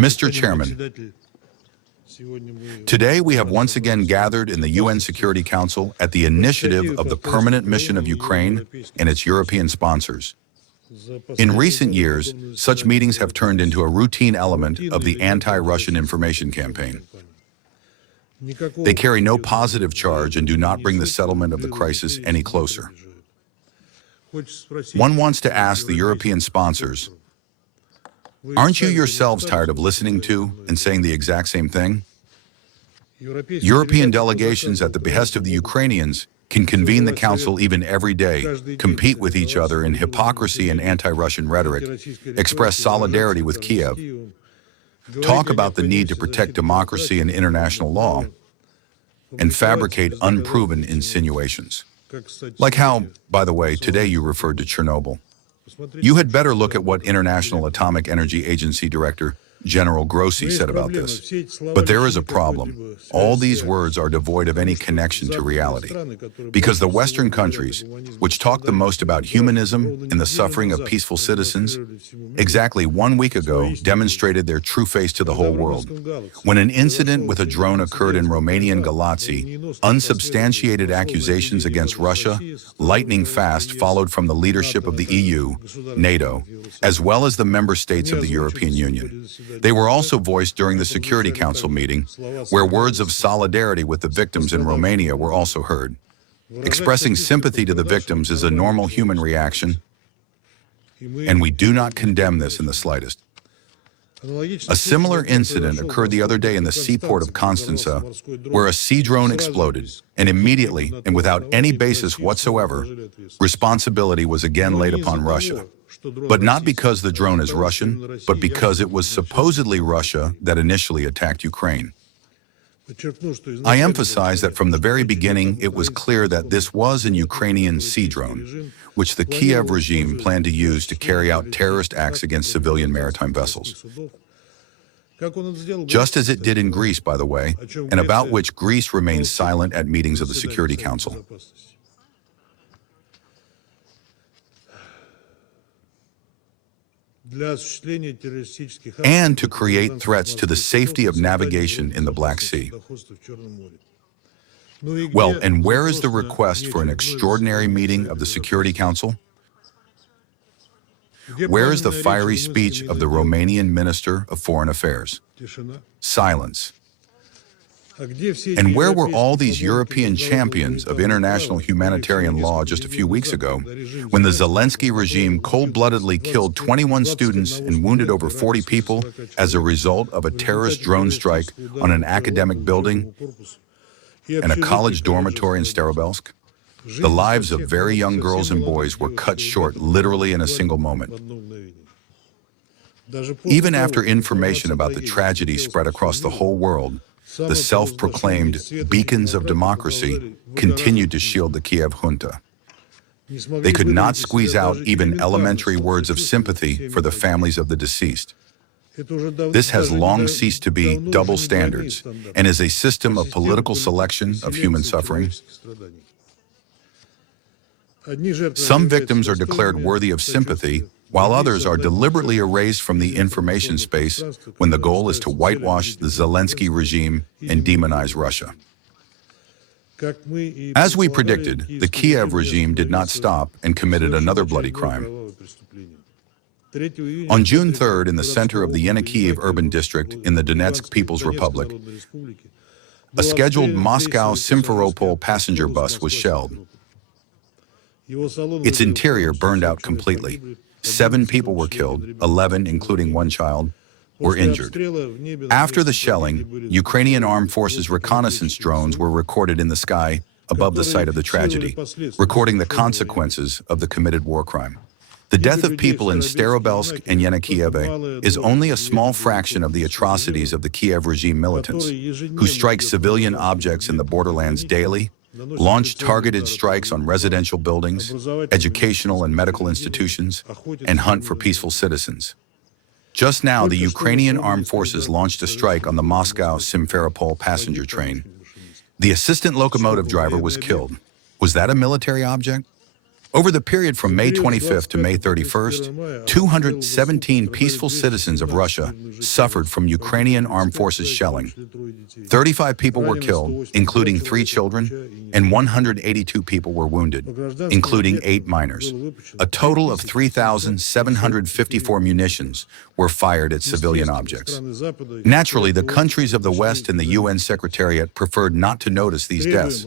Mr. Chairman, today we have once again gathered in the UN Security Council at the initiative of the Permanent Mission of Ukraine and its European sponsors. In recent years, such meetings have turned into a routine element of the anti-Russian information campaign. They carry no positive charge and do not bring the settlement of the crisis any closer. One wants to ask the European sponsors, aren't you yourselves tired of listening to and saying the exact same thing? European delegations at the behest of the Ukrainians can convene the Council even every day, compete with each other in hypocrisy and anti-Russian rhetoric, express solidarity with Kyiv, talk about the need to protect democracy and international law, and fabricate unproven insinuations. Like how, by the way, today you referred to Chernobyl. You had better look at what International Atomic Energy Agency Director General Grossi said about this. But there is a problem. All these words are devoid of any connection to reality. Because the Western countries, which talk the most about humanism and the suffering of peaceful citizens, exactly 1 week ago demonstrated their true face to the whole world. When an incident with a drone occurred in Romanian Galați, unsubstantiated accusations against Russia, lightning fast followed from the leadership of the EU, NATO, as well as the member states of the European Union. They were also voiced during the Security Council meeting, where words of solidarity with the victims in Romania were also heard. Expressing sympathy to the victims is a normal human reaction, and we do not condemn this in the slightest. A similar incident occurred the other day in the seaport of Constanța, where a sea drone exploded, and immediately, and without any basis whatsoever, responsibility was again laid upon Russia. But not because the drone is Russian, but because it was supposedly Russia that initially attacked Ukraine. I emphasize that from the very beginning, it was clear that this was an Ukrainian sea drone, which the Kyiv regime planned to use to carry out terrorist acts against civilian maritime vessels. Just as it did in Greece, by the way, and about which Greece remains silent at meetings of the Security Council. And to create threats to the safety of navigation in the Black Sea. Well, and where is the request for an extraordinary meeting of the Security Council? Where is the fiery speech of the Romanian Minister of Foreign Affairs? Silence. And where were all these European champions of international humanitarian law just a few weeks ago, when the Zelensky regime cold-bloodedly killed 21 students and wounded over 40 people as a result of a terrorist drone strike on an academic building and a college dormitory in Starobelsk? The lives of very young girls and boys were cut short literally in a single moment. Even after information about the tragedy spread across the whole world, the self-proclaimed beacons of democracy continued to shield the Kyiv junta. They could not squeeze out even elementary words of sympathy for the families of the deceased. This has long ceased to be double standards and is a system of political selection of human suffering. Some victims are declared worthy of sympathy, while others are deliberately erased from the information space when the goal is to whitewash the Zelensky regime and demonize Russia. As we predicted, the Kyiv regime did not stop and committed another bloody crime. On June 3rd, in the center of the Kyiv urban district in the Donetsk People's Republic, a scheduled Moscow-Simferopol passenger bus was shelled. Its interior burned out completely. 7 people were killed, 11, including 1 child, were injured. After the shelling, Ukrainian Armed Forces reconnaissance drones were recorded in the sky above the site of the tragedy, recording the consequences of the committed war crime. The death of people in Starobelsk and Yenikiev is only a small fraction of the atrocities of the Kyiv regime militants, who strike civilian objects in the borderlands daily, launch targeted strikes on residential buildings, educational and medical institutions, and hunt for peaceful citizens. Just now, the Ukrainian Armed Forces launched a strike on the Moscow-Simferopol passenger train. The assistant locomotive driver was killed. Was that a military object? Over the period from May 25th to May 31st, 217 peaceful citizens of Russia suffered from Ukrainian armed forces shelling. 35 people were killed, including 3 children, and 182 people were wounded, including 8 minors. A total of 3,754 munitions were fired at civilian objects. Naturally, the countries of the West and the UN Secretariat preferred not to notice these deaths.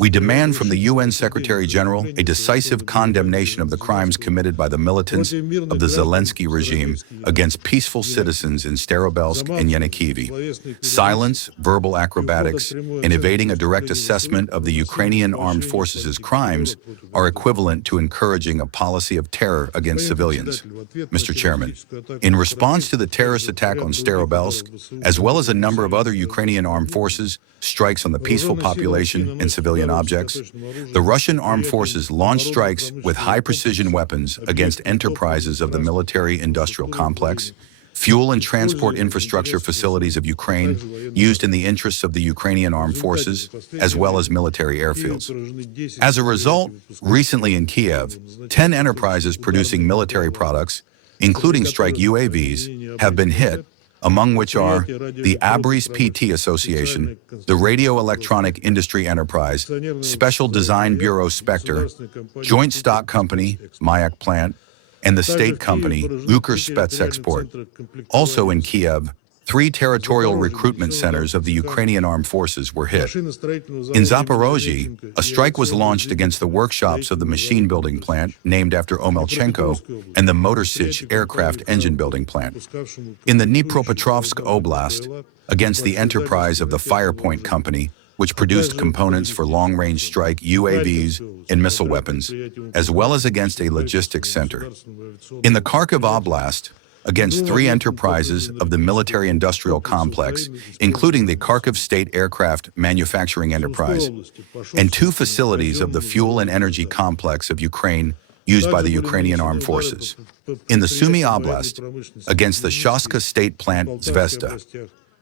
We demand from the UN Secretary-General a decisive condemnation of the crimes committed by the militants of the Zelensky regime against peaceful citizens in Starobelsk and Yenikivy. Silence, verbal acrobatics, and evading a direct assessment of the Ukrainian armed forces' crimes are equivalent to encouraging a policy of terror against civilians. Mr. Chairman, in response to the terrorist attack on Starobelsk, as well as a number of other Ukrainian armed forces, strikes on the peaceful population and civilian objects, the Russian armed forces launched strikes with high-precision weapons against enterprises of the military-industrial complex, fuel and transport infrastructure facilities of Ukraine used in the interests of the Ukrainian armed forces, as well as military airfields. As a result, recently in Kyiv, 10 enterprises producing military products, including strike UAVs, have been hit, among which are the Abris PT Association, the Radio Electronic Industry Enterprise, Special Design Bureau Spectre, Joint Stock Company, Mayak Plant, and the state company, Ukrspetsexport. Also in Kyiv, 3 territorial recruitment centers of the Ukrainian armed forces were hit. In Zaporozhye, a strike was launched against the workshops of the machine building plant, named after Omelchenko, and the Motor Sich aircraft engine building plant. In the Dnipropetrovsk Oblast, against the enterprise of the Firepoint Company, which produced components for long-range strike UAVs and missile weapons, as well as against a logistics center. In the Kharkiv Oblast, against 3 enterprises of the military-industrial complex, including the Kharkiv State Aircraft Manufacturing Enterprise, and 2 facilities of the fuel and energy complex of Ukraine used by the Ukrainian armed forces. In the Sumy Oblast, against the Shaska State Plant Zvezda.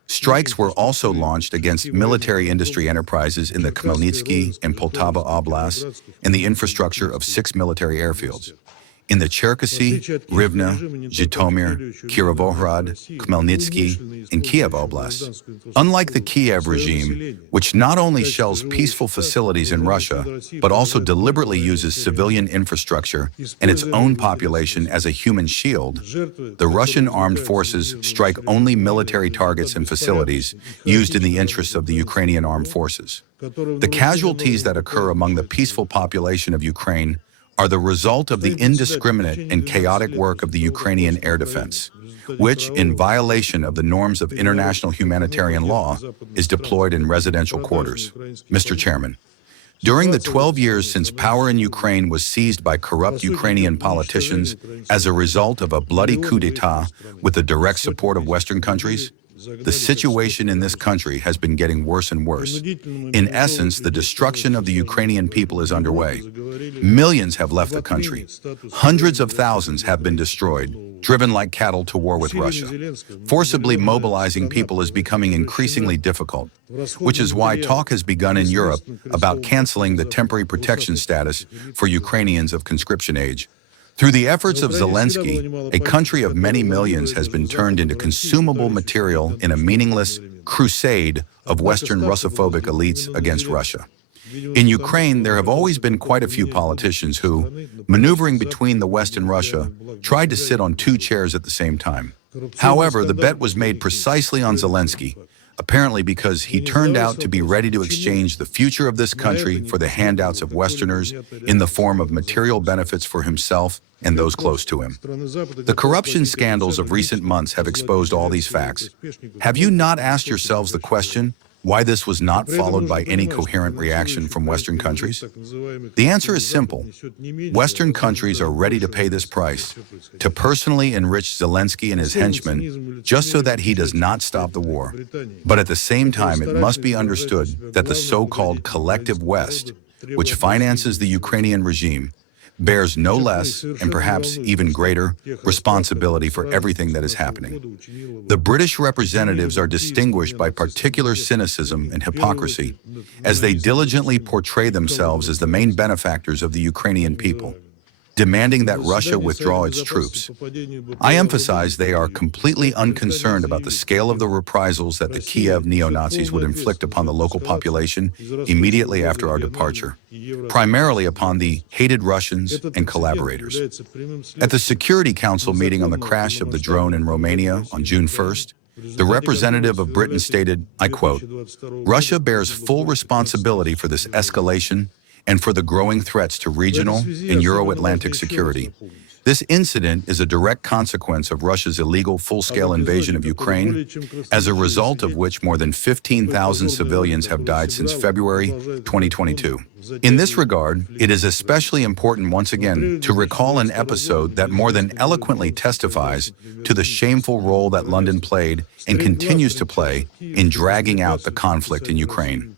Strikes were also launched against military industry enterprises in the Khmelnytsky and Poltava Oblasts and the infrastructure of 6 military airfields. In the Cherkasy, Rivne, Zhytomyr, Kirovohrad, Khmelnytsky, and Kyiv Oblasts. Unlike the Kyiv regime, which not only shells peaceful facilities in Russia, but also deliberately uses civilian infrastructure and its own population as a human shield, the Russian armed forces strike only military targets and facilities used in the interests of the Ukrainian armed forces. The casualties that occur among the peaceful population of Ukraine are the result of the indiscriminate and chaotic work of the Ukrainian air defense, which, in violation of the norms of international humanitarian law, is deployed in residential quarters. Mr. Chairman, during the 12 years since power in Ukraine was seized by corrupt Ukrainian politicians as a result of a bloody coup d'etat with the direct support of Western countries, the situation in this country has been getting worse and worse. In essence, the destruction of the Ukrainian people is underway. Millions have left the country. Hundreds of thousands have been destroyed, driven like cattle to war with Russia. Forcibly mobilizing people is becoming increasingly difficult, which is why talk has begun in Europe about canceling the temporary protection status for Ukrainians of conscription age. Through the efforts of Zelensky, a country of many millions has been turned into consumable material in a meaningless crusade of Western Russophobic elites against Russia. In Ukraine, there have always been quite a few politicians who, maneuvering between the West and Russia, tried to sit on 2 chairs at the same time. However, the bet was made precisely on Zelensky, apparently because he turned out to be ready to exchange the future of this country for the handouts of Westerners in the form of material benefits for himself and those close to him. The corruption scandals of recent months have exposed all these facts. Have you not asked yourselves the question why this was not followed by any coherent reaction from Western countries? The answer is simple. Western countries are ready to pay this price, to personally enrich Zelensky and his henchmen, just so that he does not stop the war. But at the same time, it must be understood that the so-called collective West, which finances the Ukrainian regime, bears no less, and perhaps even greater, responsibility for everything that is happening. The British representatives are distinguished by particular cynicism and hypocrisy, as they diligently portray themselves as the main benefactors of the Ukrainian people, demanding that Russia withdraw its troops. I emphasize they are completely unconcerned about the scale of the reprisals that the Kyiv neo-Nazis would inflict upon the local population immediately after our departure, primarily upon the hated Russians and collaborators. At the Security Council meeting on the crash of the drone in Romania on June 1st, the representative of Britain stated, I quote, "Russia bears full responsibility for this escalation and for the growing threats to regional and Euro-Atlantic security. This incident is a direct consequence of Russia's illegal full-scale invasion of Ukraine, as a result of which more than 15,000 civilians have died since February 2022. In this regard, it is especially important once again to recall an episode that more than eloquently testifies to the shameful role that London played and continues to play in dragging out the conflict in Ukraine.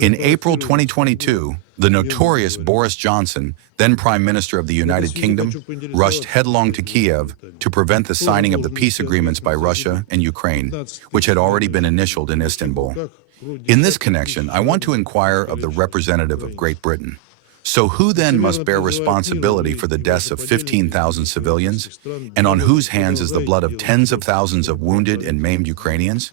In April 2022, the notorious Boris Johnson, then Prime Minister of the United Kingdom, rushed headlong to Kyiv to prevent the signing of the peace agreements by Russia and Ukraine, which had already been initialed in Istanbul. In this connection, I want to inquire of the representative of Great Britain. So who then must bear responsibility for the deaths of 15,000 civilians, and on whose hands is the blood of tens of thousands of wounded and maimed Ukrainians?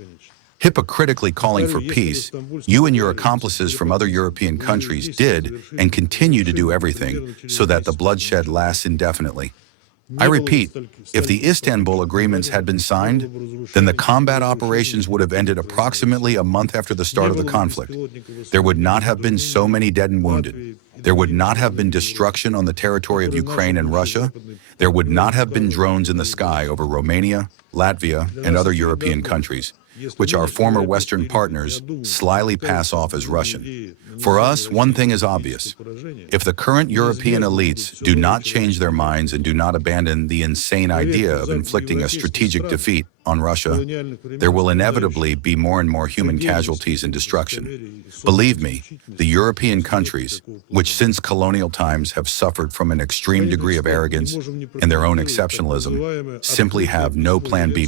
Hypocritically calling for peace, you and your accomplices from other European countries did and continue to do everything so that the bloodshed lasts indefinitely. I repeat, if the Istanbul agreements had been signed, then the combat operations would have ended approximately a month after the start of the conflict. There would not have been so many dead and wounded. There would not have been destruction on the territory of Ukraine and Russia. There would not have been drones in the sky over Romania, Latvia, and other European countries, which our former Western partners slyly pass off as Russian. For us, one thing is obvious. If the current European elites do not change their minds and do not abandon the insane idea of inflicting a strategic defeat on Russia, there will inevitably be more and more human casualties and destruction. Believe me, the European countries, which since colonial times have suffered from an extreme degree of arrogance and their own exceptionalism, simply have no plan B,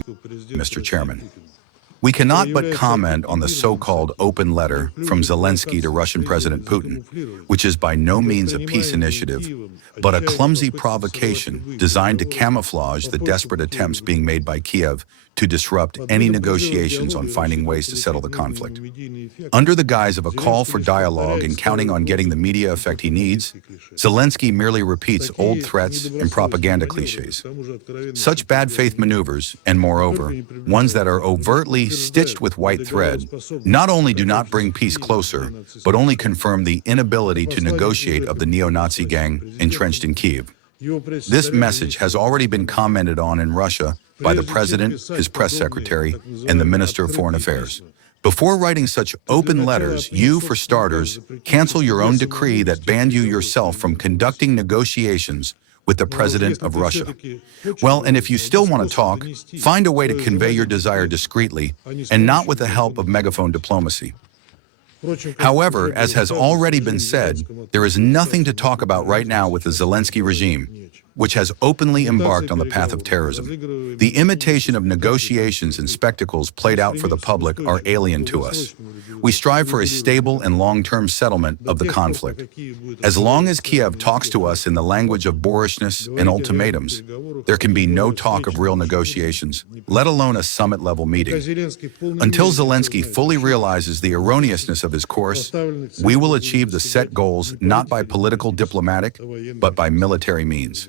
Mr. Chairman. We cannot but comment on the so-called open letter from Zelensky to Russian President Putin, which is by no means a peace initiative, but a clumsy provocation designed to camouflage the desperate attempts being made by Kyiv to disrupt any negotiations on finding ways to settle the conflict. Under the guise of a call for dialogue and counting on getting the media effect he needs, Zelensky merely repeats old threats and propaganda cliches. Such bad faith maneuvers, and moreover, ones that are overtly stitched with white thread, not only do not bring peace closer, but only confirm the inability to negotiate of the neo-Nazi gang entrenched in Kyiv. This message has already been commented on in Russia by the President, his press secretary, and the Minister of Foreign Affairs. Before writing such open letters, you, for starters, cancel your own decree that banned you yourself from conducting negotiations with the President of Russia. Well, and if you still want to talk, find a way to convey your desire discreetly and not with the help of megaphone diplomacy. However, as has already been said, there is nothing to talk about right now with the Zelensky regime, which has openly embarked on the path of terrorism. The imitation of negotiations and spectacles played out for the public are alien to us. We strive for a stable and long-term settlement of the conflict. As long as Kyiv talks to us in the language of boorishness and ultimatums, there can be no talk of real negotiations, let alone a summit-level meeting. Until Zelensky fully realizes the erroneousness of his course, we will achieve the set goals not by political diplomatic, but by military means.